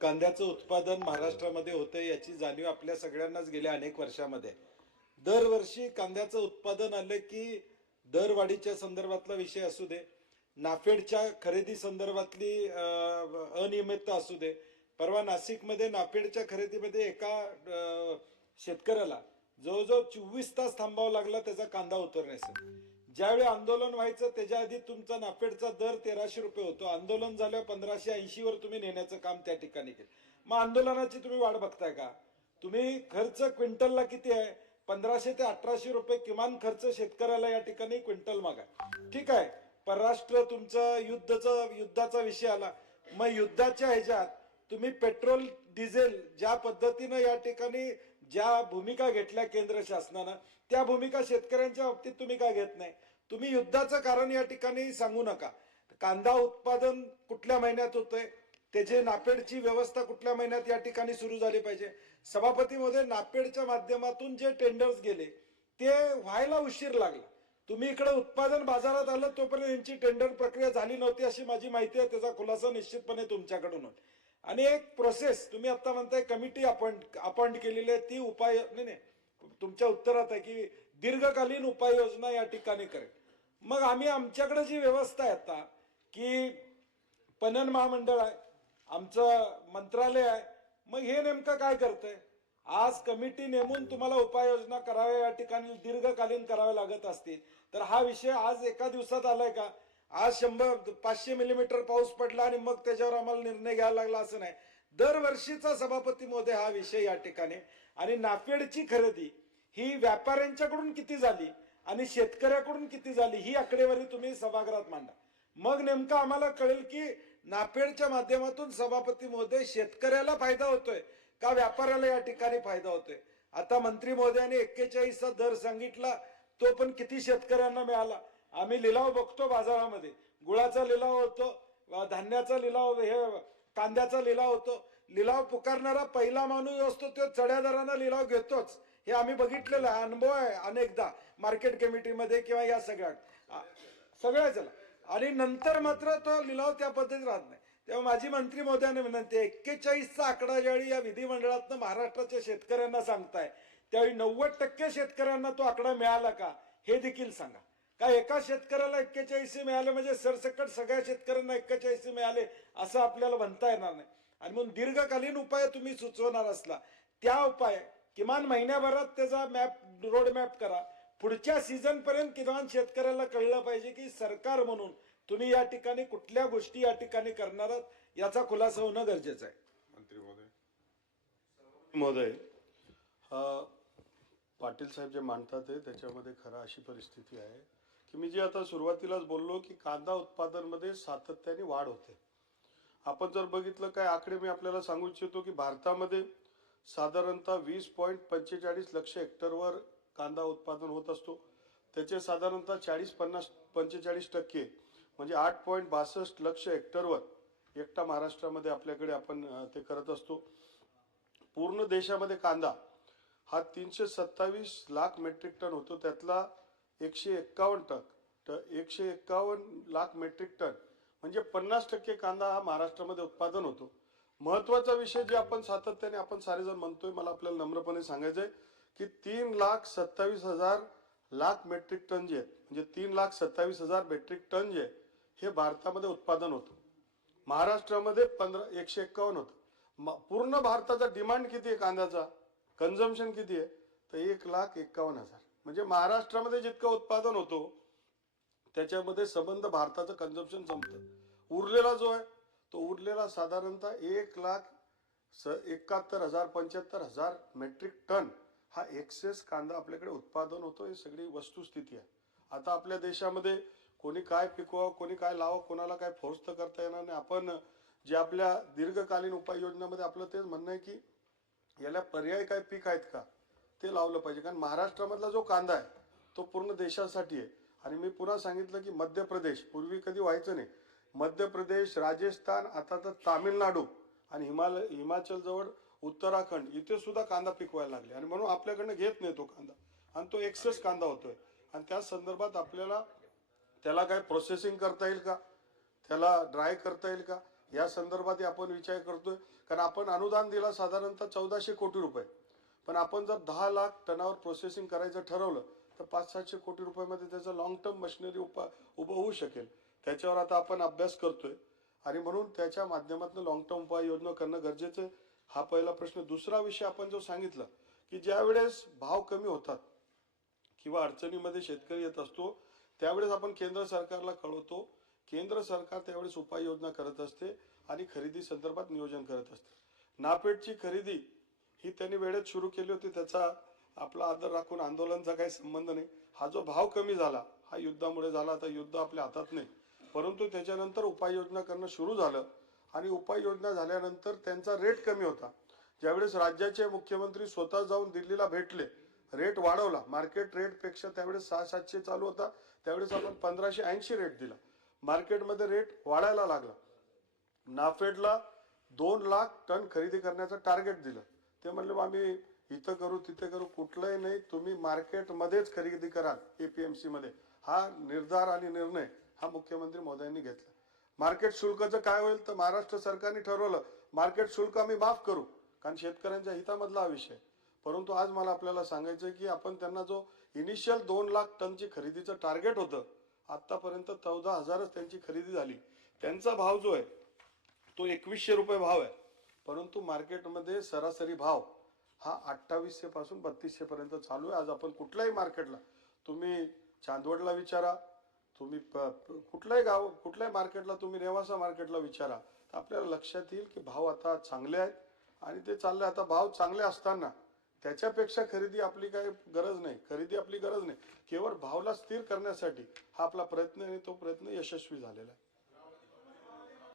कांद्याचं उत्पादन महाराष्ट्रामध्ये होतं याची जाणीव आपल्या सगळ्यांनाच गेल्या अनेक वर्षामध्ये. दरवर्षी कांद्याचं उत्पादन आलं की दरवाढीच्या संदर्भातला विषय असू दे, नाफेडच्या खरेदी संदर्भातली अनियमितता असू दे. परवा नाशिकमध्ये नाफेडच्या खरेदीमध्ये एका शेतकऱ्याला जवळजवळ 24 तास थांबावं लागला त्याचा कांदा उतरण्यासाठी. ज्यावेळी आंदोलन व्हायचं त्याच्या आधी तुमचा नाफेडचा दर 1300 रुपये होतो. आंदोलन झाल्यावर 1580 वर तुम्ही नेण्याचं काम त्या ठिकाणी केलं. मग आंदोलनाची तुम्ही वाट बघताय का? तुम्ही खर्च क्विंटलला किती आहे? 1500 ते 1800 रुपये किमान खर्च शेतकऱ्याला या ठिकाणी क्विंटल मागा. ठीक आहे, परराष्ट्र तुमचं युद्धाचा विषय आला. मग युद्धाच्या ह्याच्यात तुम्ही पेट्रोल डिझेल ज्या पद्धतीनं या ठिकाणी ज्या भूमिका घेतल्या केंद्र शासनानं त्या भूमिका शेतकऱ्यांच्या बाबतीत तुम्ही का घेत नाही? तुम्ही युद्धाचं कारण या ठिकाणी सांगू नका. कांदा उत्पादन कुठल्या महिन्यात होतंय, त्याचे नाफेडची व्यवस्था कुठल्या महिन्यात या ठिकाणी सुरू झाली पाहिजे. सभापती महोदय, नाफेडच्या माध्यमातून जे टेंडर्स गेले ते व्हायला उशीर लागला. तुम्ही इकडे उत्पादन बाजारात आलं तोपर्यंत यांची टेंडर प्रक्रिया झाली नव्हती अशी माझी माहिती आहे. त्याचा खुलासा निश्चितपणे तुमच्याकडून होईल. आणि एक प्रोसेस तुम्ही आता म्हणताय कमिटी अपॉइंट केलेली आहे, ती उपाय नाही तुमच्या उत्तरात आहे की दीर्घकालीन उपाययोजना या ठिकाणी करेल. मग आम्ही आमच्याकडे जी व्यवस्था आहे आता की पणन महामंडळ आहे, आमचं मंत्रालय आहे, मग हे नेमकं काय करतंय? आज कमिटी नेमून तुम्हाला उपाययोजना कराव्या या ठिकाणी दीर्घकालीन कराव्या लागत असतील तर हा विषय आज एका दिवसात आलाय का? आज 100-500 मिलीमीटर पाऊस पडला आणि मग त्याच्यावर आम्हाला निर्णय घ्यायला लागला असं नाही. दरवर्षीचा सभापती महोदय हा विषय या ठिकाणी. आणि नाफेडची खरेदी ही व्यापाऱ्यांच्याकडून किती झाली आणि शेतकऱ्याकडून किती झाली ही आकडेवारी तुम्ही सभागृहात मांडा. मग नेमकं आम्हाला कळेल की नाफेडच्या माध्यमातून सभापती महोदय शेतकऱ्याला फायदा होतोय का व्यापाऱ्याला या ठिकाणी फायदा होतोय. आता मंत्री महोदयाने 41चा दर सांगितला, तो पण किती शेतकऱ्यांना मिळाला? आम्ही लिलाव बघतो बाजारामध्ये, गुळाचा लिलाव होतो, धान्याचा लिलाव, हे कांद्याचा लिलाव होतो. लिलाव पुकारणारा पहिला माणूस असतो तो चढ्या दरानं लिलाव घेतोच. हे आम्ही बघितलेलं आहे, अनुभव आहे अनेकदा मार्केट कमिटीमध्ये किंवा या सगळ्याच. आणि नंतर मात्र तो लिलाव त्या पद्धतीत राहत नाही. तेव्हा माझी मंत्री महोदयाने विनंती आहे, 41चा आकडा ज्यावेळी या विधिमंडळातनं महाराष्ट्राच्या शेतकऱ्यांना सांगताय त्यावेळी 90% शेतकऱ्यांना तो आकडा मिळाला का हे देखील सांगा. का एका शेतकऱ्याला 41 मिळाले म्हणजे सरसकट सगळ्या शेतकऱ्यांना 41 मिळाले असं आपल्याला म्हणता येणार नाही. आणि म्हणून दीर्घकालीन उपाय तुम्ही सुचवणार असला त्या उपाय किमान महिन्याभरात त्याचा रोड मॅप करा. पुढच्या सीझन पर्यंत किमान शेतकऱ्याला कळलं पाहिजे की सरकार म्हणून तुम्ही या ठिकाणी कुठल्या गोष्टी या ठिकाणी करणार आहात याचा खुलासा होणं गरजेचं आहे. मंत्री महोदय, पाटील साहेब जे मांडतात त्याच्यामध्ये खरं अशी परिस्थिती आहे की मी जे आता सुरुवातीलाच बोललो की कांदा उत्पादनमध्ये सातत्याने वाढ होते. आपण जर बघितलं काय आकडे मी आपल्याला सांगू इच्छितो की भारतामध्ये साधारणतः 20.45 लक्ष हेक्टरवर कांदा उत्पादन होत असतो. त्याचे साधारणतः 40-45% म्हणजे 8.62 लक्ष हेक्टरवर एकटा महाराष्ट्रामध्ये आपल्याकडे आपण ते करत असतो. पूर्ण देशामध्ये कांदा हा 327 लाख मेट्रिक टन होतो. त्यातला 151 लाख मेट्रिक टन म्हणजे 50% कांदा हा महाराष्ट्रामध्ये उत्पादन होतो. महत्वाचा विषय जे आपण सातत्याने आपण सारेजण म्हणतोय, मला आपल्याला नम्रपणे सांगायचंय की 3,27,000 लाख मेट्रिक टन जे आहेत म्हणजे 3,27,000 मेट्रिक टन जे हे भारतामध्ये उत्पादन होतं. महाराष्ट्रामध्ये 151 होतं. पूर्ण भारताचा डिमांड किती आहे कांद्याचा, कन्झम्पशन किती आहे तर 1,51,000. म्हणजे महाराष्ट्रामध्ये जितकं उत्पादन होतो त्याच्यामध्ये संबंध भारताचं कन्झम्पशन संपतं. उरलेला जो आहे तो उरलेला साधारणतः 1,71,000-75,000 मेट्रिक टन हा एक्सेस कांदा आपल्याकडे उत्पादन होतो. ही सगळी वस्तुस्थिती आहे. आता आपल्या देशामध्ये कोणी काय पिकवावं, कोणी काय लावावं, कोणाला काय फोर्स तर करता येणार नाही. आपण जे आपल्या दीर्घकालीन उपाययोजनामध्ये आपलं तेच म्हणणं आहे की याला पर्याय काय पीक आहेत का ते लावलं पाहिजे. कारण महाराष्ट्रामधला जो कांदा आहे तो पूर्ण देशासाठी आहे. आणि मी पुन्हा सांगितलं की मध्य प्रदेश, पूर्वी कधी व्हायचं नाही, मध्य प्रदेश, राजस्थान, आता तर तामिळनाडू आणि हिमाचल जवळ उत्तराखंड इथे सुद्धा कांदा पिकवायला लागले. आणि म्हणून आपल्याकडनं घेत नाही तो कांदा आणि तो एक्सेस कांदा होतोय. आणि त्या संदर्भात आपल्याला त्याला काय प्रोसेसिंग करता येईल का, त्याला ड्राय करता येईल का, या संदर्भात आपण विचार करतोय. कारण आपण अनुदान दिला साधारणतः 1400 कोटी रुपये, पण आपण जर 10 लाख टनावर प्रोसेसिंग करायचं ठरवलं तर 500-700 कोटी रुपयामध्ये त्याचं लॉंग टर्म मशिनरी उभं होऊ शकेल. त्याच्यावर आता आपण अभ्यास करतोय आणि म्हणून त्याच्या माध्यमातून लॉंग टर्म उपाययोजना करणं गरजेचं आहे. हा पहिला प्रश्न. दुसरा विषय आपण जो सांगितला की ज्या वेळेस भाव कमी होतात किंवा अडचणीमध्ये शेतकरी येत असतो त्यावेळेस आपण केंद्र सरकारला कळवतो. केंद्र सरकार त्यावेळेस उपाययोजना करत असते आणि खरेदी संदर्भात नियोजन करत असते. नाफेडची खरेदी ही त्यांनी वेळेत सुरू केली होती. त्याचा आपला आदर राखून आंदोलनाचा काही संबंध नाही. हा जो भाव कमी झाला हा युद्धामुळे झाला. आता युद्ध आपल्या हातात नाही, परंतु त्याच्यानंतर उपाययोजना करणं सुरू झालं आणि उपाययोजना झाल्यानंतर त्यांचा रेट कमी होता. ज्यावेळेस राज्याचे मुख्यमंत्री स्वतः जाऊन दिल्लीला भेटले, रेट वाढवला. मार्केट रेट पेक्षा त्यावेळेस 600-700 चालू होता, त्यावेळेस आपण 1580 रेट दिला. मार्केटमध्ये रेट वाढायला लागला. नाफेडला 2 लाख टन खरेदी करण्याचं टार्गेट दिलं. ते म्हणले आम्ही इथं करू तिथे करू, कुठलंही नाही, तुम्ही मार्केटमध्येच खरेदी कराल एपीएमसी मध्ये. हा निर्धार आणि निर्णय हा मुख्यमंत्री मोदयांनी घेतला. मार्केट शुल्काचं काय होईल तर महाराष्ट्र सरकारने ठरवलं मार्केट शुल्क आम्ही माफ करू, कारण शेतकऱ्यांच्या हितामधला हा विषय. परंतु आज मला आपल्याला सांगायचं की आपण त्यांना जो इनिशियल 2 लाख टनची खरेदीचं टार्गेट होतं, आतापर्यंत 14,000च त्यांची खरेदी झाली. त्यांचा भाव जो आहे तो 2100 रुपये भाव आहे, परंतु मार्केटमध्ये सरासरी भाव हा 2800 पासून 3200 पर्यंत चालू आहे. आज आपण कुठल्याही मार्केटला, तुम्ही चांदवडला विचारा, तुम्ही कुठल्याही गाव कुठल्याही मार्केटला, तुम्ही नेवासा मार्केटला विचारा, तर आपल्याला लक्षात येईल की भाव आता चांगले आहेत आणि ते चालले. आता भाव चांगले असताना त्याच्यापेक्षा खरेदी आपली काही गरज नाही. खरेदी आपली गरज नाही, केवळ भावला स्थिर करण्यासाठी हा आपला प्रयत्न आहे आणि तो प्रयत्न यशस्वी झालेला आहे.